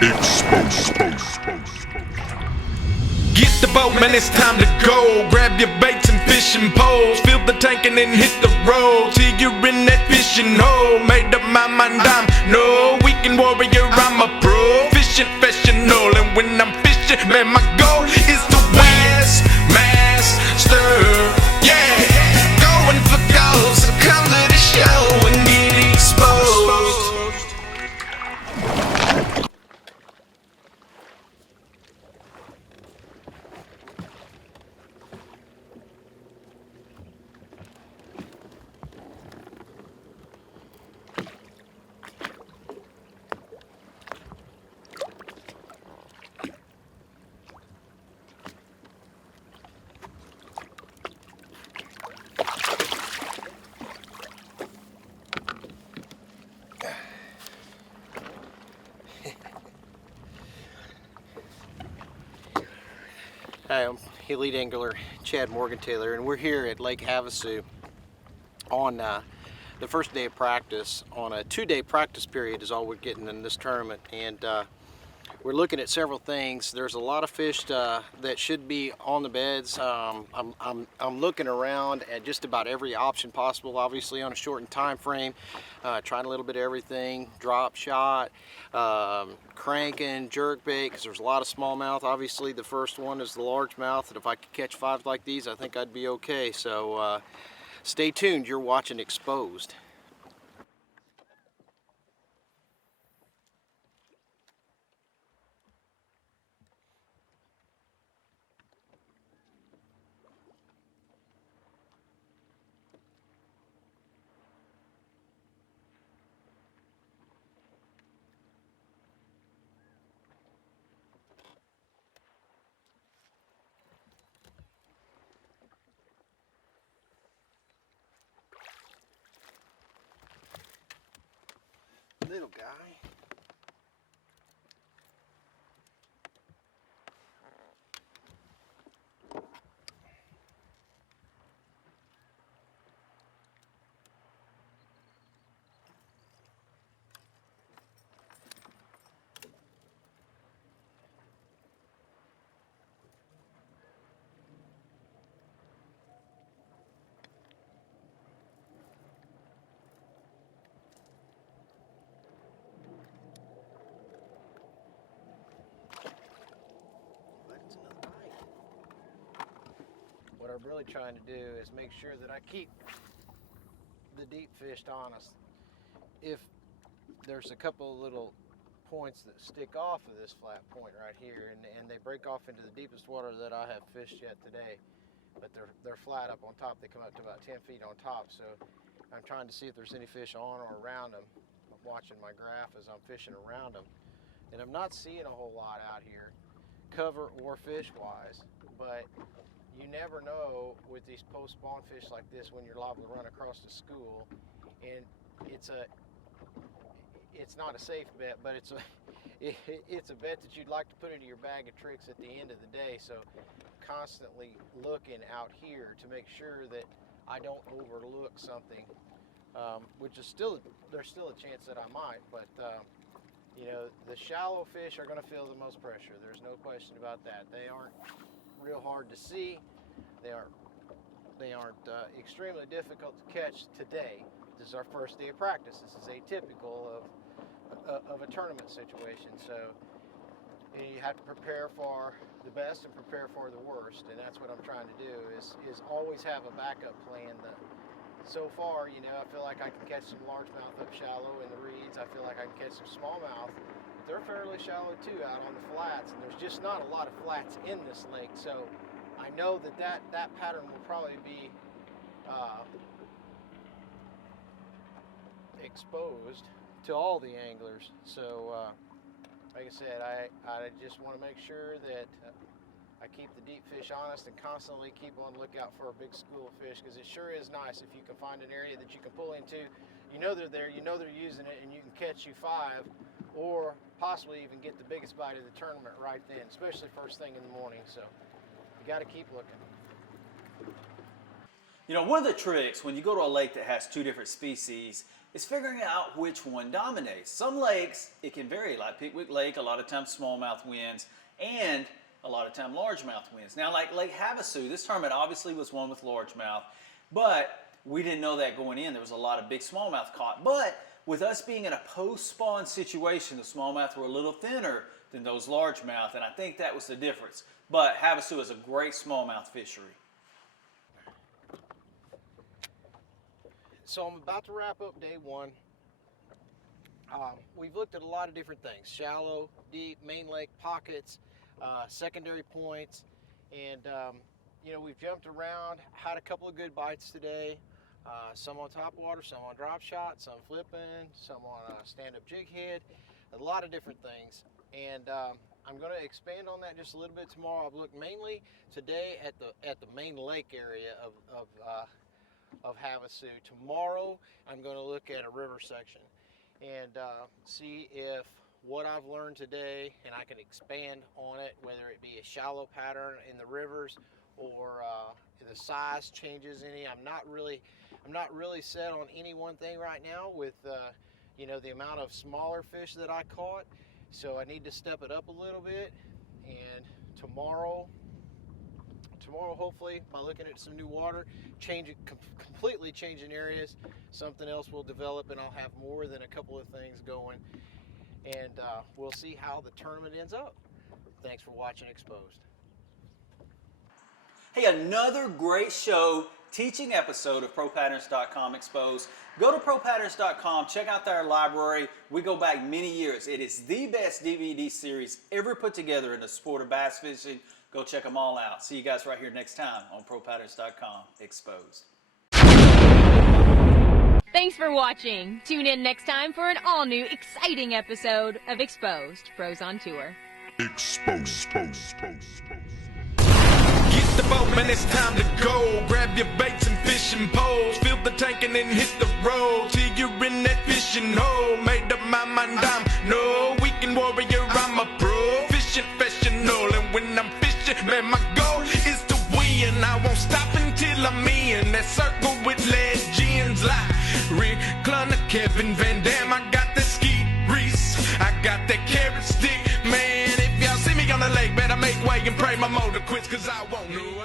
Get the boat, man, it's time to go. Grab your baits and fishing poles. Fill the tank and then hit the road till you're in that fishing hole. Made up my mind, I'm no weekend warrior, I'm a pro. Fishing professional, and when I'm fishing, man, my goal is to West Master. Yeah, going for gold, so come to the show and get exposed. Hi, I'm elite angler Chad Morgenthaler, and we're here at Lake Havasu on the first day of practice. On a 2-day practice period is all we're getting in this tournament, and we're looking at several things. There's a lot of fish that should be on the beds. I'm looking around at just about every option possible, obviously on a shortened time frame, trying a little bit of everything, drop shot, cranking, jerkbait, because there's a lot of smallmouth. Obviously the first one is the largemouth, and if I could catch 5 like these, I think I'd be okay. So stay tuned, you're watching Exposed. Little guy. What I'm really trying to do is make sure that I keep the deep fish honest. If there's a couple of little points that stick off of this flat point right here, and they break off into the deepest water that I have fished yet today, but they're flat up on top. They come up to about 10 feet on top, so I'm trying to see if there's any fish on or around them. I'm watching my graph as I'm fishing around them, and I'm not seeing a whole lot out here, cover or fish wise, but you never know with these post-spawn fish like this when you're liable to run across the school, and it's not a safe bet, but it's a bet that you'd like to put into your bag of tricks at the end of the day. So constantly looking out here to make sure that I don't overlook something, which is there's still a chance that I might, but you know, the shallow fish are going to feel the most pressure. There's no question about that. They aren't real hard to see. They aren't extremely difficult to catch today. This is our first day of practice. This is atypical of a tournament situation. So you have to prepare for the best and prepare for the worst, and that's what I'm trying to do. Is always have a backup plan. So far, you know, I feel like I can catch some largemouth up shallow in the reeds. I feel like I can catch some smallmouth, but they're fairly shallow too out on the flats, and there's just not a lot of flats in this lake. So I know that pattern will probably be exposed to all the anglers. So like I said, I just want to make sure that I keep the deep fish honest and constantly keep on the lookout for a big school of fish, because it sure is nice if you can find an area that you can pull into. You know they're there, you know they're using it, and you can catch you 5 or possibly even get the biggest bite of the tournament right then, especially first thing in the morning. So you got to keep looking. You know, one of the tricks when you go to a lake that has 2 different species is figuring out which one dominates. Some lakes, it can vary, like Pickwick Lake, a lot of times smallmouth wins, and a lot of time largemouth wins. Now, like Lake Havasu, this tournament obviously was won with largemouth, but we didn't know that going in. There was a lot of big smallmouth caught. But with us being in a post-spawn situation, the smallmouth were a little thinner than those largemouth, and I think that was the difference. But Havasu is a great smallmouth fishery. So I'm about to wrap up day one. We've looked at a lot of different things: shallow, deep, main lake pockets, secondary points, and you know, we've jumped around, had a couple of good bites today, some on top water, some on drop shot, some flipping, some on a stand-up jig head, a lot of different things. And I'm going to expand on that just a little bit tomorrow. I've looked mainly today at the main lake area of Havasu. Tomorrow I'm going to look at a river section and see if what I've learned today, and I can expand on it, whether it be a shallow pattern in the rivers or the size changes any. I'm not really set on any one thing right now with you know, the amount of smaller fish that I caught. So I need to step it up a little bit, and tomorrow hopefully, by looking at some new water, completely changing areas, something else will develop, and I'll have more than a couple of things going, and we'll see how the tournament ends up. Thanks for watching Exposed. Hey, another great show, teaching episode of ProPatterns.com Exposed. Go to ProPatterns.com, check out their library. We go back many years. It is the best DVD series ever put together in the sport of bass fishing. Go check them all out. See you guys right here next time on ProPatterns.com Exposed. Thanks for watching. Tune in next time for an all-new, exciting episode of Exposed, Pros on Tour. Exposed. Get the boat, man, it's time to go. Grab your baits and fishing poles. Fill the tank and then hit the road. Till you're in that fishing hole. Made up my mind, I'm no weekend warrior. I'm a pro fishing professional. And when I'm fishing, man, my goal is to win. I won't stop until I'm in that circle with legends like Rick Clunner, Kevin Van Dam. I got that Skeet Reese. I got that carrot stick, man. If y'all see me on the lake, better make way and pray my motor quits, cause I won't know.